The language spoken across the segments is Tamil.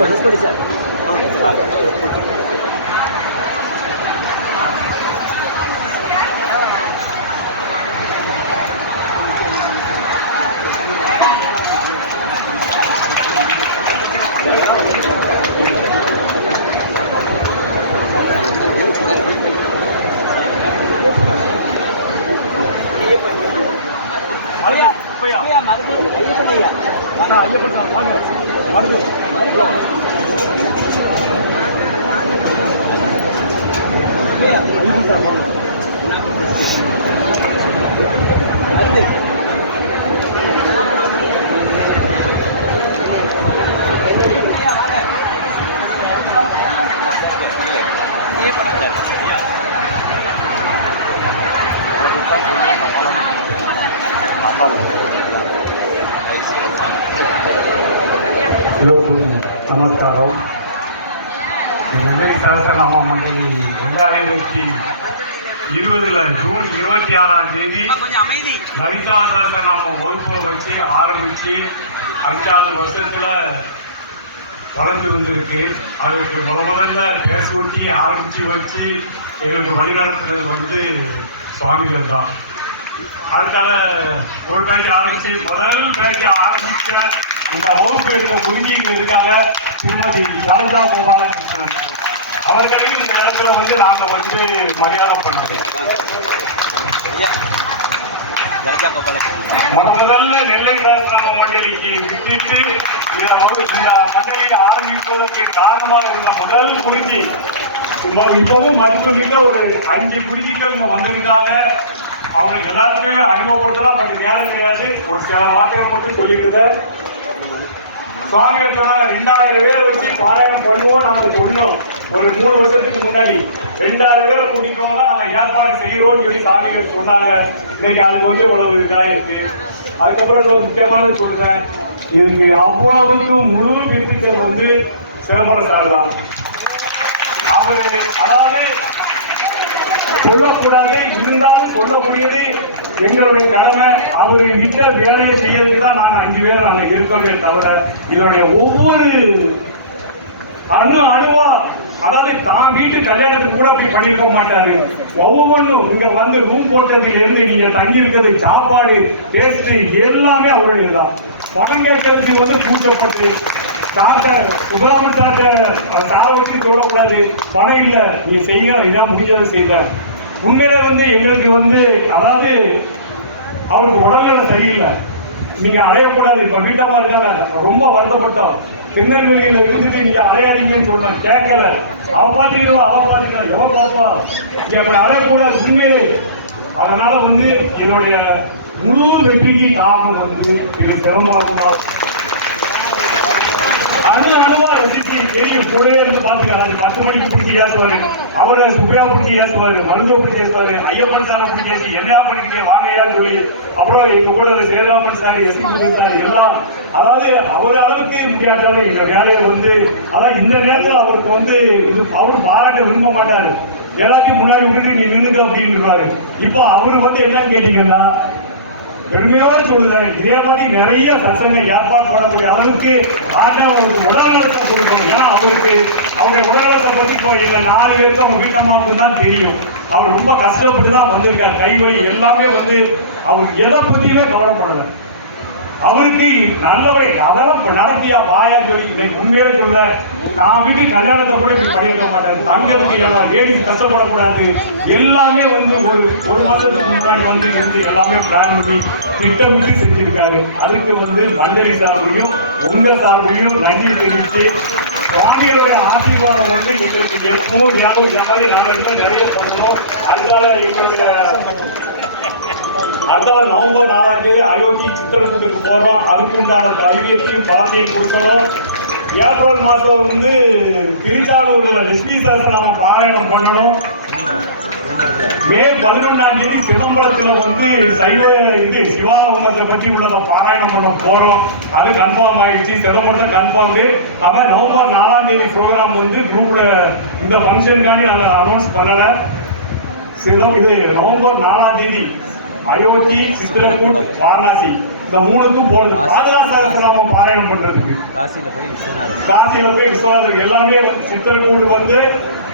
Of. இருபதுல ஜூன் இருபத்தி ஆறாம் தேதி சஹசிரநாம வகுப்பை வச்சு ஆரம்பிச்சு அஞ்சாவது வருஷத்துல வளர்ந்து வந்திருக்கு. அதற்கு முத முதல்ல பேசூட்டி ஆரம்பிச்சு வச்சு எங்களுக்கு வழிநடத்துறது வந்து சுவாமிகள் தான். அதனால ஒரு பேட்ச் ஆரம்பிச்சு முதல் பேட்ச் ஆரம்பிச்ச இந்த வகுப்பு எடுத்த குருஜிங்க இருக்காங்க திருமதி சரதா கோபாலகிருஷ்ணன். அவர்களையும் இந்த இடத்துல வந்து நாங்க வந்து மரியாதை பண்ணணும். முத முதல்ல நெல்லை சாஸ்திராம மண்டலிக்கு விட்டுட்டு இதை ஒரு இந்த மண்டலியை ஆரம்பிப்பதற்கு காரணமாக இருந்த முதல் குறிச்சி. இப்போ இப்போவும் மதிப்புமிக்க ஒரு அஞ்சு குறிச்சிகள் அவங்க வந்திருக்காங்க. அவங்களுக்கு எல்லாருக்குமே அனுபவப்படுத்தலாம். பட் நேரம் கிடையாது. ஒரு சில வார்த்தைகள் மட்டும் சொல்லிட்டு சுவாமிகள் சொன்னாங்க ரெண்டாயிரம் பேரை வச்சு பாராயணம் பண்ணுவோம் நாங்கள் சொன்னோம் ஒரு மூணு வருஷத்துக்கு முன்னாடி ரெண்டாயிரம் பேரை கூட்டிட்டு வாங்க நம்ம ஏற்பாடு செய்யறோம்னு சொல்லி சாமிகள் சொன்னாங்க. இன்னைக்கு அது வந்து இவ்வளவு இதாக இருக்கு. அதுக்கப்புறம் இன்னொரு முக்கியமானது சொல்றேன் இதுக்கு அவ்வளவுக்கும் முழு வித்துக்கள் வந்து சிதம்பர சார் தான். அவரு அதாவது சொல்லக்கூடாது இருந்தாலும் சொல்லக்கூடியது எங்களுடைய கடமை. அவர் விட்ட வேலையை செய்யறதுக்கு தான் நாங்கள் அஞ்சு பேர் நாங்கள் இருக்கிறோமே தவிர இதனுடைய ஒவ்வொரு அணு அணுவா அதாவது தான் வீட்டு கல்யாணத்துக்கு கூட போய் பண்ணிருக்க மாட்டாரு. ஒவ்வொன்றும் இங்க வந்து ரூம் போட்டதுல இருந்து நீங்க தங்கி இருக்கிறது சாப்பாடு டேஸ்ட் எல்லாமே அவருடைய தான். பணம் கேட்கறதுக்கு வந்து கூச்சப்பட்டு சாட்டை சுகாம சாட்டை சாரை சொல்லக்கூடாது. பணம் இல்லை நீ செய்ய இதான் முடிஞ்சதை செய்த. உண்மையில வந்து எங்களுக்கு வந்து அதாவது அவருக்கு உடல்நிலை சரியில்லை. நீங்க அலையக்கூடாது இப்ப வீட்டம்மா இருக்காங்க. ரொம்ப வருத்தப்பட்டோம். திருநெல்வேலியில இருந்துட்டு நீங்க அலையாதீங்கன்னு சொன்னோம். கேட்கல. அவ பாத்துக்கிறோம் அவ பாத்துக்கிறோம் எவ பார்ப்பா நீங்க அப்படி அலையக்கூடாது உண்மையிலே. அதனால வந்து என்னுடைய முழு வெற்றிக்கு காரணம் வந்து இது சிரமமாக அணு அணுவா ரசிச்சு தெரியும் கூடவே இருந்து பாத்துக்கலாம் அந்த பத்து மணிக்கு பிடிச்சி ஏசுவாரு அவரை சுப்பையா பிடிச்சி ஏசுவாரு மருந்துவ பிடிச்சி ஏசுவாரு ஐயப்பன் சாரை பிடிச்சி ஏசி என்னையா பண்ணிருக்கீங்க வாங்கய்யான்னு சொல்லி அப்புறம் எங்க கூட ஒரு சேரலாமன் சார் எஸ் சார் எல்லாம் அதாவது அவர் அளவுக்கு முடியாட்டாலும் எங்க வேலையை வந்து அதாவது இந்த நேரத்தில் அவருக்கு வந்து இது அவர் பாராட்ட விரும்ப மாட்டாரு. எல்லாத்தையும் முன்னாடி விட்டுட்டு நீ நின்னுக்க அப்படின்னு இப்போ அவரு வந்து என்னன்னு கேட்டீங்கன்னா பெருமையோட சொல்றேன். இதே மாதிரி நிறைய சத்சங்க ஏற்பாடு பண்ணக்கூடிய அளவுக்கு ஆண்டவருக்கு உடல் நலத்தை கொடுக்கணும். ஏன்னா அவருக்கு அவங்க உடல் நலத்தை பத்தி இப்போ எங்க நாலு பேருக்கு அவங்க வீட்டம்மாவுக்கு தான் தெரியும். அவர் ரொம்ப கஷ்டப்பட்டு தான் வந்திருக்கார். கை எல்லாமே வந்து அவர் எதை பத்தியுமே கவலைப்படலை அவருக்கு நல்லபடி அதெல்லாம் நடத்தியா வாயா சொல்லி இன்னைக்கு உண்மையிலே சொல்றேன். நான் வீட்டு கல்யாணத்தை கூட இப்படி பண்ணியிருக்க மாட்டேன். தங்கிறதுக்கு லேடிஸ் கஷ்டப்படக்கூடாது. எல்லாமே வந்து ஒரு ஒரு மாதத்துக்கு முன்னாடி வந்து இருந்து எல்லாமே பிளான் பண்ணி திட்டமிட்டு செஞ்சிருக்காரு. அதுக்கு வந்து மண்டலி சார்பையும் உங்க சார்பையும் நன்றி தெரிவித்து சுவாமிகளுடைய ஆசீர்வாதம் வந்து எங்களுக்கு இருக்கும் வேணும் யாரு நாளைக்குள்ள நிறைவு பண்ணணும். அதனால எங்களுடைய அடுத்த நவம்பர் நாலாம் தேதி அயோத்தி சித்திரத்துக்கு போகிறோம் அதுக்கு உண்டான தைரியத்தையும் பலத்தையும் கொடுக்கணும். ஏப்ரல் மாதம் வந்து திருச்சாரூர்ல லட்சுமி நம்ம பாராயணம் பண்ணணும். மே பதினொன்றாம் தேதி சிதம்பரத்தில் வந்து சைவ இது சிவா உமத்தை பற்றி உள்ளத பாராயணம் பண்ண போகிறோம் அது கன்ஃபார்ம் ஆயிடுச்சு. சிதம்பரத்தை கன்ஃபார்ம் அவன் நவம்பர் நாலாம் தேதி ப்ரோக்ராம் வந்து குரூப்பில் இந்த ஃபங்க்ஷனுக்காண்டி நாங்கள் அனௌன்ஸ் பண்ணலை. சிதம் இது நவம்பர் நாலாம் தேதி அயோத்தி சித்திரகூட் வாரணாசி. இந்த மூணுக்கும் போறது பாதுகா சகசிரநாமம் பாராயணம் பண்றதுக்கு. காசியில போய் விஸ்வநாதர் எல்லாமே வந்து வந்து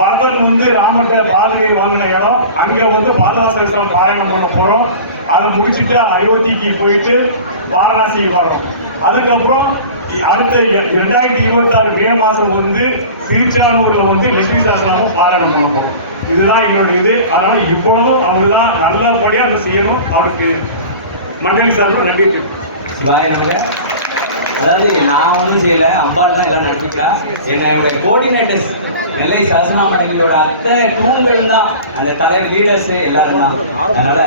பகவன் வந்து ராமர்கிட்ட பாதுகை வாங்கின இடம். அங்க வந்து பாதுகா சகசிரம் பாராயணம் பண்ண போறோம். அதை முடிச்சுட்டு அயோத்திக்கு போயிட்டு வாரணாசிக்கு வர்றோம். அதுக்கப்புறம் அடுத்த ரெண்டாயிரத்தி இருபத்தி ஆறு மே மாதம் வந்து திருச்சானூர்ல வந்து லட்சுமி சாஸ்திரமும் பாராயணம் பண்ண போறோம். இதுதான் எங்களுடைய இது. அதனால இவ்வளவும் அவர் தான் நல்லபடியாக அதை செய்யணும். அவருக்கு மண்டலி சார்பில் நன்றி தெரிவிக்கிறேன். அதாவது நான் ஒன்றும் செய்யல. அம்பாள் தான் எல்லாம் நடத்திட்டா. என்னுடைய கோஆர்டினேட்டர்ஸ் சரசனா சரசனாமண்டலியோட அத்தனை தூண்கள் தான். அந்த தலைவர் லீடர்ஸ் எல்லாரும் தான். அதனால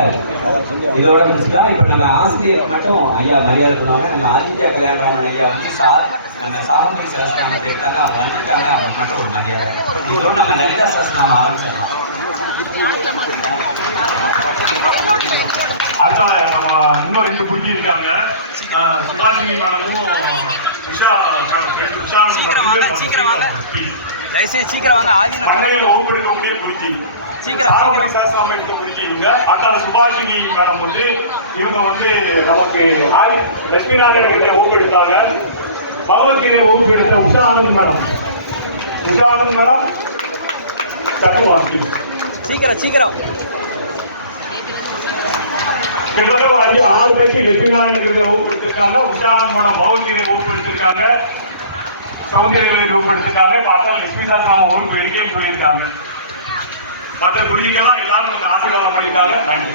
இதோட முடிச்சுக்கலாம். இப்போ நம்ம ஆசிரியருக்கு மட்டும் ஐயா மரியாதை பண்ணுவாங்க நம்ம ஆதித்ய கல்யாணராமன் ஐயா வந்து சார் நம்ம சாரம்பரி சரஸ்நாமத்தை எடுத்தாங்க. அவங்க வந்துட்டாங்க அவங்க மட்டும் ஒரு மரியாதை. இதோட நம்ம லலிதா சரஸ்நாமம் ஆரம்பிச்சிடலாம். அடுத்த நம்ம இன்னும் ரெண்டு குட்டி இருக்காங்க மேடமும் உஷா மேடம் உஷா மேடம் சீக்கிரம் வாங்க மண்ணையில ஓப்பெடுக்கக்கூடிய குறிச்சி சாகுபடி சாஸ்திரம் எடுத்த குறிச்சி இவங்க. அந்தால சுபாஷினி மேடம் வந்து இவங்க வந்து நமக்கு ஆதி லட்சுமி நாராயண ஓப்பு எடுத்தாங்க. பகவத்கீதை ஓப்பு எடுத்த உஷா ஆனந்த் மேடம். உஷா ஆனந்த் மேடம் சக்கவாசி சீக்கிரம் சீக்கிரம். கிட்டத்தட்ட ஆறு பேருக்கு லட்சுமி நாராயண ஓப்பு எடுத்திருக்காங்க. உஷா ஆனந்த் மேடம் பகவத்கீதை ஓப்பு எடுத்திருக்காங்க. சௌந்தர்ய ஓப்பு எடுத்திருக்காங்க. பார்த்தா லட்சுமி எடுக்கேன்னு சொல்லியிருக்காங்க. மற்ற குருஜிக்கெல்லாம் எல்லாரும் கொஞ்சம் ஆசீர்வாதம் பண்ணியிருக்காங்க. நன்றி.